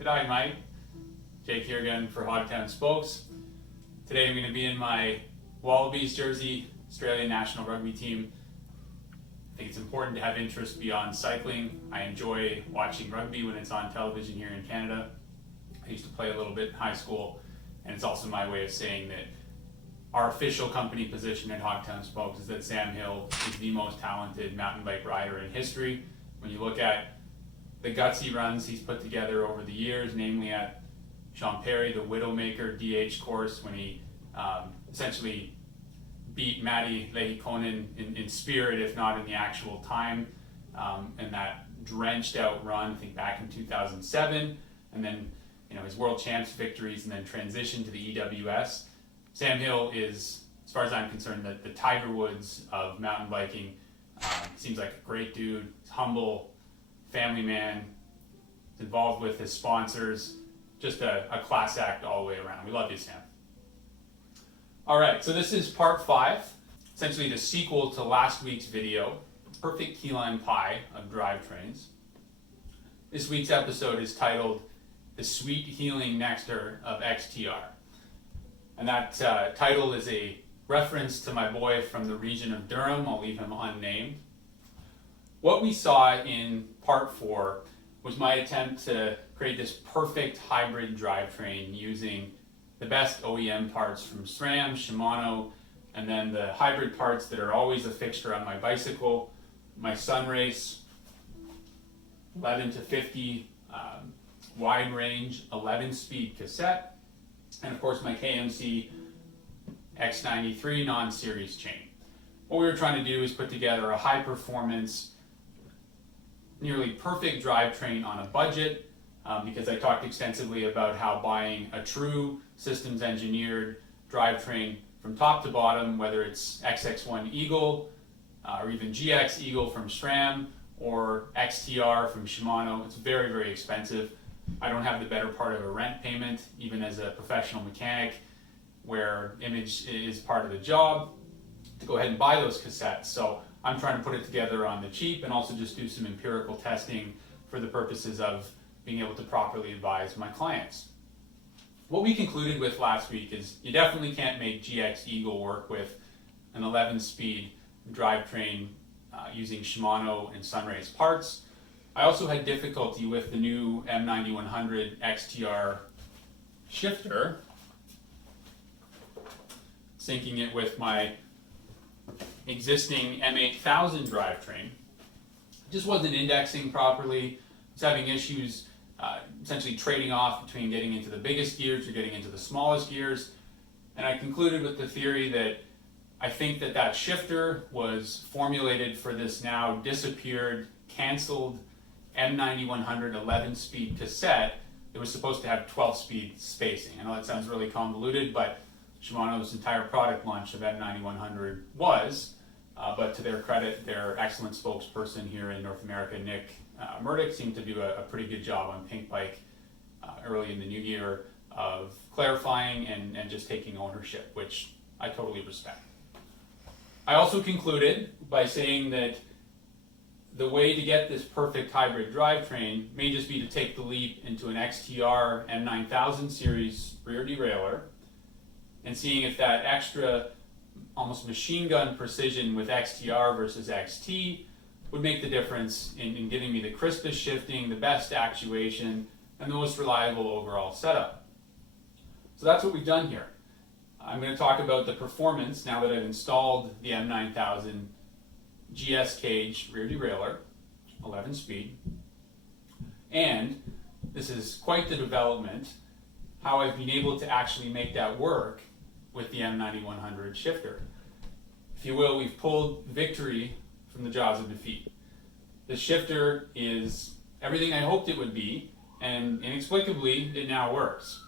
G'day mate, Jake here again for Hogtown Spokes. Today I'm going to be in my Wallabies jersey, Australian national rugby team. I think it's important to have interest beyond cycling. I enjoy watching rugby when it's on television here in Canada. I used to play a little bit in high school, and it's also my way of saying that our official company position at Hogtown Spokes is that Sam Hill is the most talented mountain bike rider in history. When you look at the gutsy runs he's put together over the years, namely at Sean Perry, the Widowmaker DH course, when he essentially beat Matty Lehikonen in spirit, if not in the actual time, and that drenched out run, I think back in 2007, and then his world champs victories, and then transition to the EWS. Sam Hill is, as far as I'm concerned, the Tiger Woods of mountain biking. Seems like a great dude. He's humble, family man, involved with his sponsors, just a class act all the way around. We love you, Sam. All right, so this is part 5, essentially the sequel to last week's video, perfect key lime pie of drivetrains. This week's episode is titled The Sweet Healing Nectar of XTR. And that title is a reference to my boy from the region of Durham. I'll leave him unnamed. What we saw in part 4 was my attempt to create this perfect hybrid drivetrain using the best OEM parts from SRAM, Shimano, and then the hybrid parts that are always a fixture on my bicycle, my Sunrace 11 to 50 wide range 11-speed cassette, and of course my KMC X93 non-series chain. What we were trying to do is put together a high-performance, nearly perfect drivetrain on a budget, because I talked extensively about how buying a true systems engineered drivetrain from top to bottom, whether it's XX1 Eagle or even GX Eagle from SRAM or XTR from Shimano, it's very, very expensive. I don't have the better part of a rent payment, even as a professional mechanic, where image is part of the job, to go ahead and buy those cassettes. So I'm trying to put it together on the cheap and also just do some empirical testing for the purposes of being able to properly advise my clients. What we concluded with last week is you definitely can't make GX Eagle work with an 11-speed drivetrain using Shimano and Sunrace parts. I also had difficulty with the new M9000 XTR shifter, syncing it with my existing M9000 drivetrain. It just wasn't indexing properly. I was having issues essentially trading off between getting into the biggest gears or getting into the smallest gears. And I concluded with the theory that I think that shifter was formulated for this now disappeared, canceled M9100 11-speed cassette that was supposed to have 12-speed spacing. I know that sounds really convoluted, but Shimano's entire product launch of M9100 was, but to their credit, their excellent spokesperson here in North America, Nick Murdoch, seemed to do a pretty good job on Pink Bike early in the new year of clarifying and just taking ownership, which I totally respect. I also concluded by saying that the way to get this perfect hybrid drivetrain may just be to take the leap into an XTR M9000 series rear derailleur and seeing if that extra almost machine gun precision with XTR versus XT would make the difference in giving me the crispest shifting, the best actuation, and the most reliable overall setup. So that's what we've done here. I'm going to talk about the performance now that I've installed the M9000 GS cage rear derailleur, 11-speed, and this is quite the development, how I've been able to actually make that work with the M9100 shifter. If you will, we've pulled victory from the jaws of defeat. The shifter is everything I hoped it would be, and inexplicably, it now works.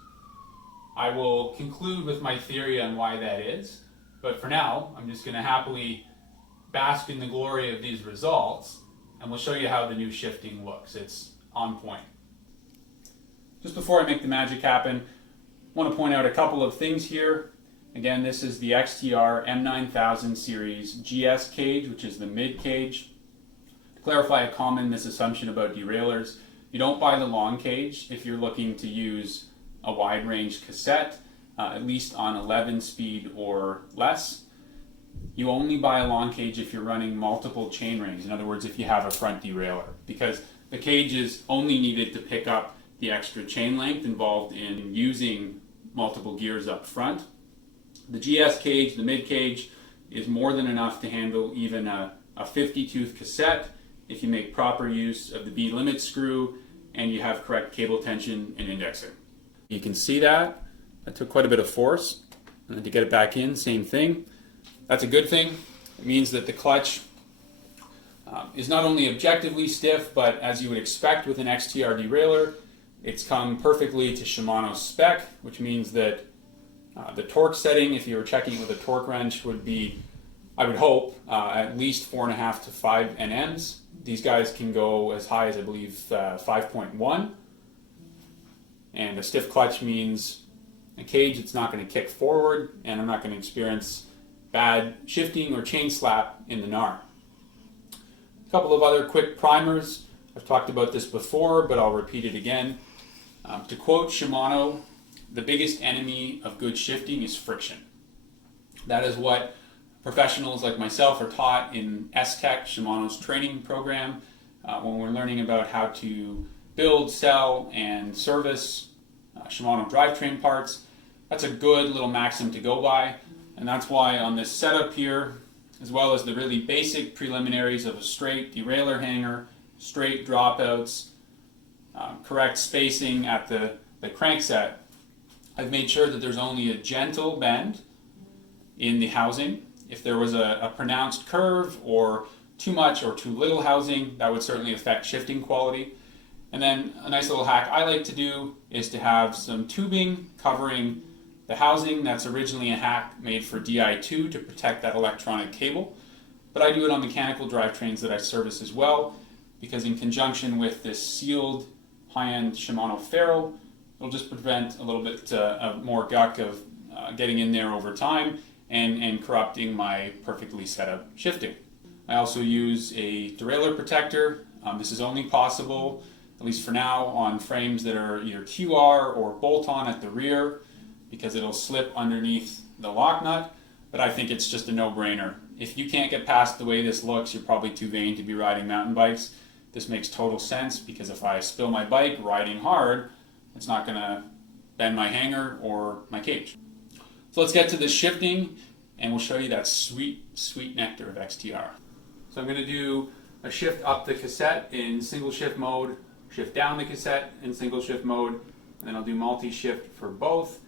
I will conclude with my theory on why that is, but for now, I'm just going to happily bask in the glory of these results, and we'll show you how the new shifting looks. It's on point. Just before I make the magic happen, I want to point out a couple of things here. Again, this is the XTR M9000 series GS cage, which is the mid cage. To clarify a common misassumption about derailleurs, You don't buy the long cage if you're looking to use a wide range cassette, at least on 11 speed or less. You only buy a long cage if you're running multiple chain rings. In other words, if you have a front derailleur, because the cage is only needed to pick up the extra chain length involved in using multiple gears up front. The GS cage, the mid cage, is more than enough to handle even a 50 tooth cassette if you make proper use of the B limit screw and you have correct cable tension and indexing. You can see that took quite a bit of force, and then to get it back in, same thing. That's a good thing. It means that the clutch is not only objectively stiff, but as you would expect with an XTR derailleur, it's come perfectly to Shimano spec, which means that the torque setting, if you were checking it with a torque wrench, would be, I would hope, at least 4.5 to 5 NMs. These guys can go as high as, I believe, 5.1. And a stiff clutch means a cage that's not going to kick forward, and I'm not going to experience bad shifting or chain slap in the gnar. A couple of other quick primers. I've talked about this before, but I'll repeat it again. To quote Shimano, the biggest enemy of good shifting is friction. That is what professionals like myself are taught in S-Tech, Shimano's training program, when we're learning about how to build, sell, and service Shimano drivetrain parts. That's a good little maxim to go by, and that's why on this setup here, as well as the really basic preliminaries of a straight derailleur hanger, straight dropouts, correct spacing at the crankset, I've made sure that there's only a gentle bend in the housing. If there was a pronounced curve or too much or too little housing, that would certainly affect shifting quality. And then a nice little hack I like to do is to have some tubing covering the housing. That's originally a hack made for Di2 to protect that electronic cable. But I do it on mechanical drivetrains that I service as well, because in conjunction with this sealed high-end Shimano ferro, it'll just prevent a little bit of more guck of getting in there over time and corrupting my perfectly set up shifting. I also use a derailleur protector. This is only possible, at least for now, on frames that are either QR or bolt-on at the rear, because it'll slip underneath the lock nut, but I think it's just a no-brainer. If you can't get past the way this looks, you're probably too vain to be riding mountain bikes. This makes total sense, because if I spill my bike riding hard, it's not going to bend my hanger or my cage. So let's get to the shifting, and we'll show you that sweet, sweet nectar of XTR. So I'm going to do a shift up the cassette in single shift mode, shift down the cassette in single shift mode, and then I'll do multi-shift for both.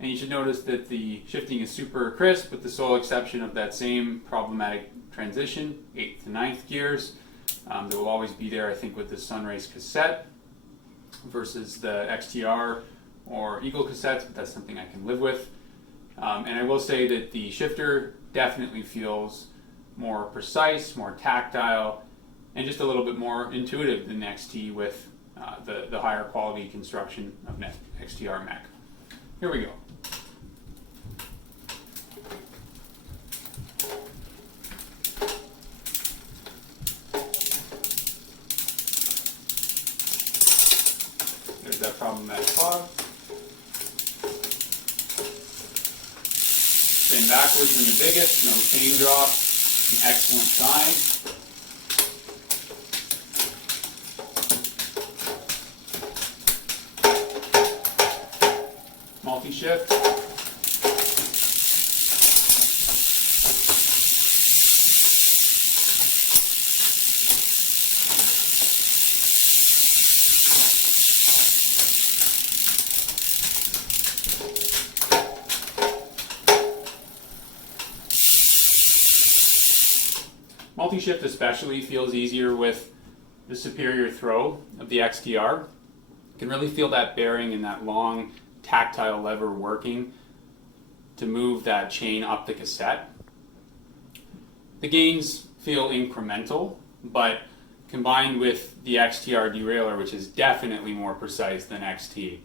And you should notice that the shifting is super crisp, with the sole exception of that same problematic transition, 8th to 9th gears. That will always be there, I think, with the Sunrace cassette versus the XTR or Eagle cassettes, but that's something I can live with. And I will say that the shifter definitely feels more precise, more tactile, and just a little bit more intuitive than the XT with the higher quality construction of XTR mech. Here we go. There's that problematic fog. Spin backwards in the biggest, no chain drop, an excellent sign. Multi-shift. Multi-shift especially feels easier with the superior throw of the XTR. You can really feel that bearing and that long tactile lever working to move that chain up the cassette. The gains feel incremental, but combined with the XTR derailleur, which is definitely more precise than XT,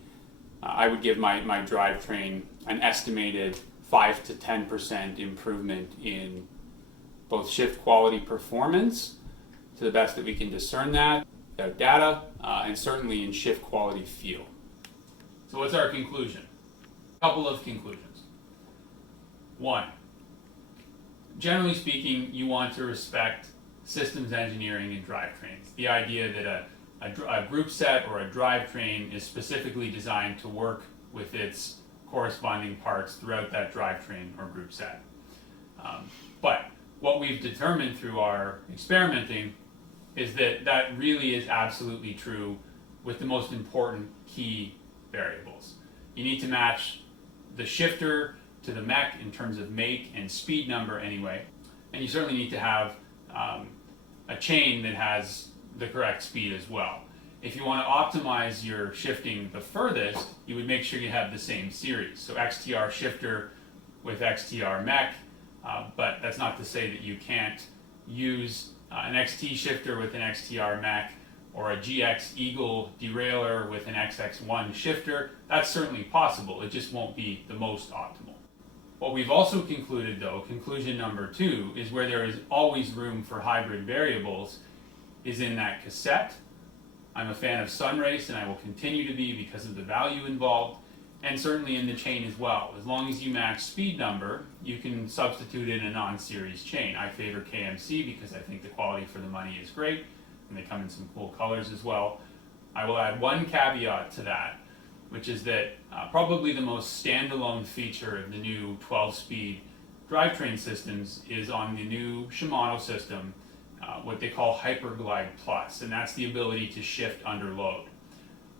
I would give my drivetrain an estimated 5 to 10% improvement in both shift quality performance, to the best that we can discern that, without data, and certainly in shift quality feel. So what's our conclusion? A couple of conclusions. One, generally speaking, you want to respect systems engineering and drivetrains. The idea that a group set or a drivetrain is specifically designed to work with its corresponding parts throughout that drivetrain or group set. But what we've determined through our experimenting is that that really is absolutely true with the most important key variables. You need to match the shifter to the mech in terms of make and speed number anyway, and you certainly need to have a chain that has the correct speed as well. If you want to optimize your shifting the furthest, you would make sure you have the same series. So XTR shifter with XTR mech, but that's not to say that you can't use an XT shifter with an XTR mech or a GX Eagle derailleur with an XX1 shifter. That's certainly possible. It just won't be the most optimal. What we've also concluded, though, conclusion number 2, is where there is always room for hybrid variables is in that cassette. I'm a fan of Sunrace, and I will continue to be because of the value involved, and certainly in the chain as well. As long as you match speed number, you can substitute in a non-series chain. I favor KMC because I think the quality for the money is great, and they come in some cool colors as well. I will add one caveat to that, which is that probably the most standalone feature of the new 12-speed drivetrain systems is on the new Shimano system, what they call Hyperglide Plus, and that's the ability to shift under load.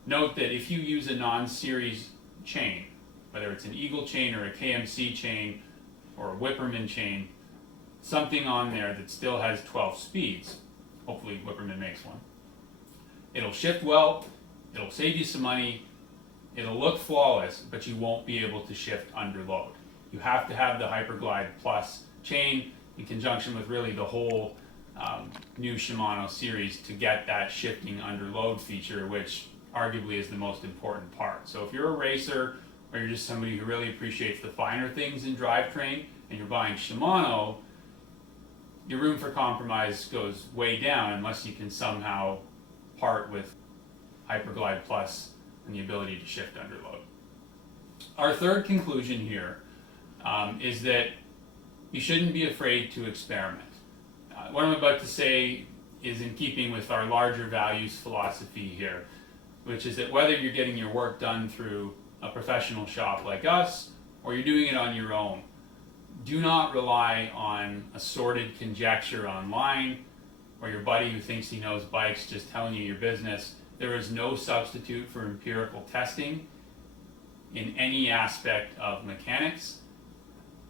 Note that if you use a non-series chain, whether it's an Eagle chain or a KMC chain or a Whipperman chain, something on there that still has 12 speeds, hopefully Whipperman makes one, it'll shift well, it'll save you some money, it'll look flawless, but you won't be able to shift under load. You have to have the Hyperglide Plus chain in conjunction with really the whole new Shimano series to get that shifting under load feature, which arguably is the most important part. So if you're a racer or you're just somebody who really appreciates the finer things in drivetrain and you're buying Shimano, your room for compromise goes way down unless you can somehow part with Hyperglide Plus and the ability to shift under load. Our third conclusion here is that you shouldn't be afraid to experiment. What I'm about to say is in keeping with our larger values philosophy here, which is that whether you're getting your work done through a professional shop like us or you're doing it on your own, do not rely on assorted conjecture online or your buddy who thinks he knows bikes just telling you your business. There is no substitute for empirical testing in any aspect of mechanics.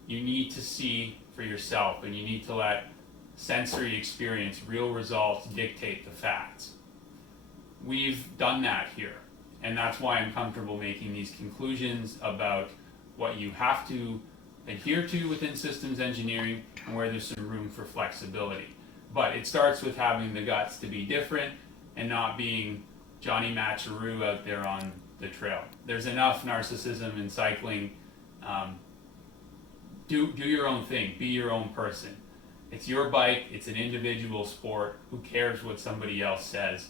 You need to see for yourself, and you need to let sensory experience, real results, dictate the facts. We've done that here, and that's why I'm comfortable making these conclusions about what you have to adhere to within systems engineering and where there's some room for flexibility. But it starts with having the guts to be different and not being Johnny Matcheroo out there on the trail. There's enough narcissism in cycling. Do your own thing, be your own person. It's your bike, it's an individual sport. Who cares what somebody else says?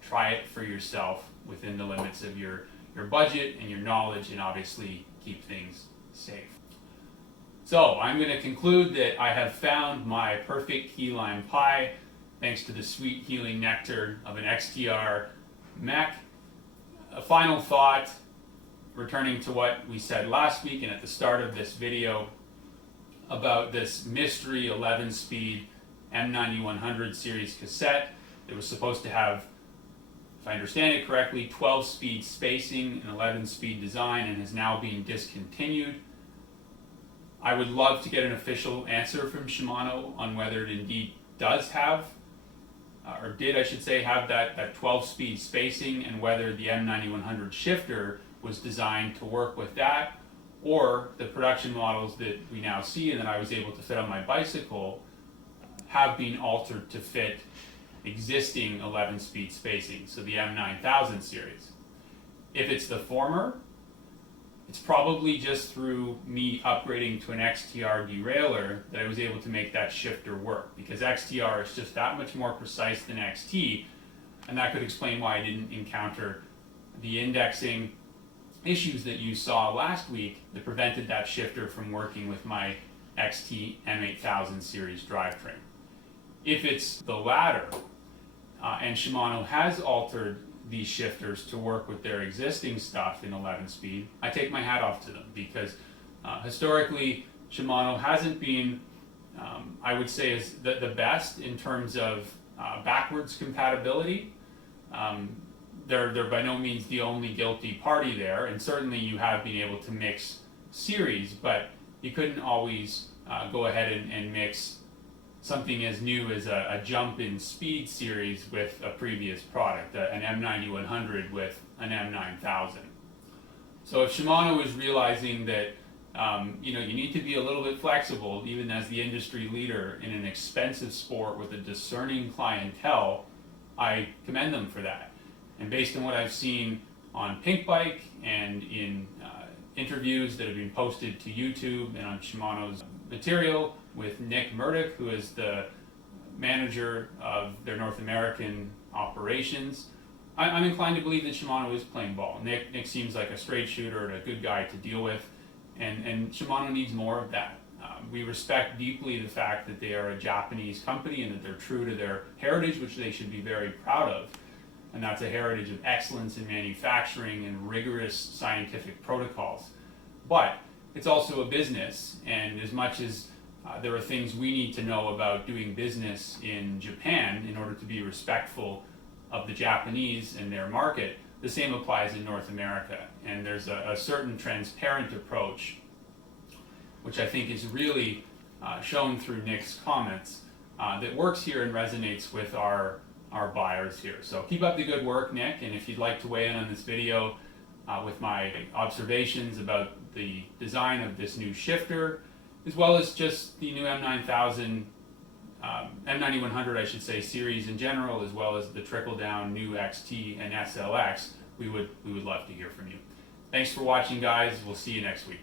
Try it for yourself within the limits of your budget and your knowledge, and obviously keep things safe. So I'm going to conclude that I have found my perfect key lime pie thanks to the sweet healing nectar of an XTR mech. A final thought, returning to what we said last week and at the start of this video about this mystery 11-speed M9100 series cassette that was supposed to have, if I understand it correctly, 12-speed spacing and 11-speed design, and is now being discontinued. I would love to get an official answer from Shimano on whether it indeed does have, or did I should say, have that 12-speed spacing, and whether the M9100 shifter was designed to work with that, or the production models that we now see and that I was able to fit on my bicycle have been altered to fit existing 11-speed spacing, so the M9000 series. If it's the former, it's probably just through me upgrading to an XTR derailleur that I was able to make that shifter work, because XTR is just that much more precise than XT, and that could explain why I didn't encounter the indexing issues that you saw last week that prevented that shifter from working with my XT M9000 series drivetrain. If it's the latter, and Shimano has altered these shifters to work with their existing stuff in 11 speed, I take my hat off to them, because historically Shimano hasn't been, I would say, is the best in terms of backwards compatibility. They're by no means the only guilty party there, and certainly you have been able to mix series, but you couldn't always go ahead and mix something as new as a jump in speed series with a previous product, an M9100 with an M9000. So if Shimano is realizing that you need to be a little bit flexible, even as the industry leader in an expensive sport with a discerning clientele, I commend them for that. And based on what I've seen on Pink Bike and in interviews that have been posted to YouTube and on Shimano's material with Nick Murdoch, who is the manager of their North American operations, I'm inclined to believe that Shimano is playing ball. Nick seems like a straight shooter and a good guy to deal with, and Shimano needs more of that. We respect deeply the fact that they are a Japanese company and that they're true to their heritage, which they should be very proud of. And that's a heritage of excellence in manufacturing and rigorous scientific protocols. But it's also a business, and as much as there are things we need to know about doing business in Japan in order to be respectful of the Japanese and their market, the same applies in North America. And there's a certain transparent approach, which I think is really shown through Nick's comments, that works here and resonates with our buyers here. So keep up the good work, Nick, and if you'd like to weigh in on this video with my observations about the design of this new shifter, as well as just the new M9000, M9100 I should say, series in general, as well as the trickle-down new XT and SLX, we would love to hear from you. Thanks for watching, guys. We'll see you next week.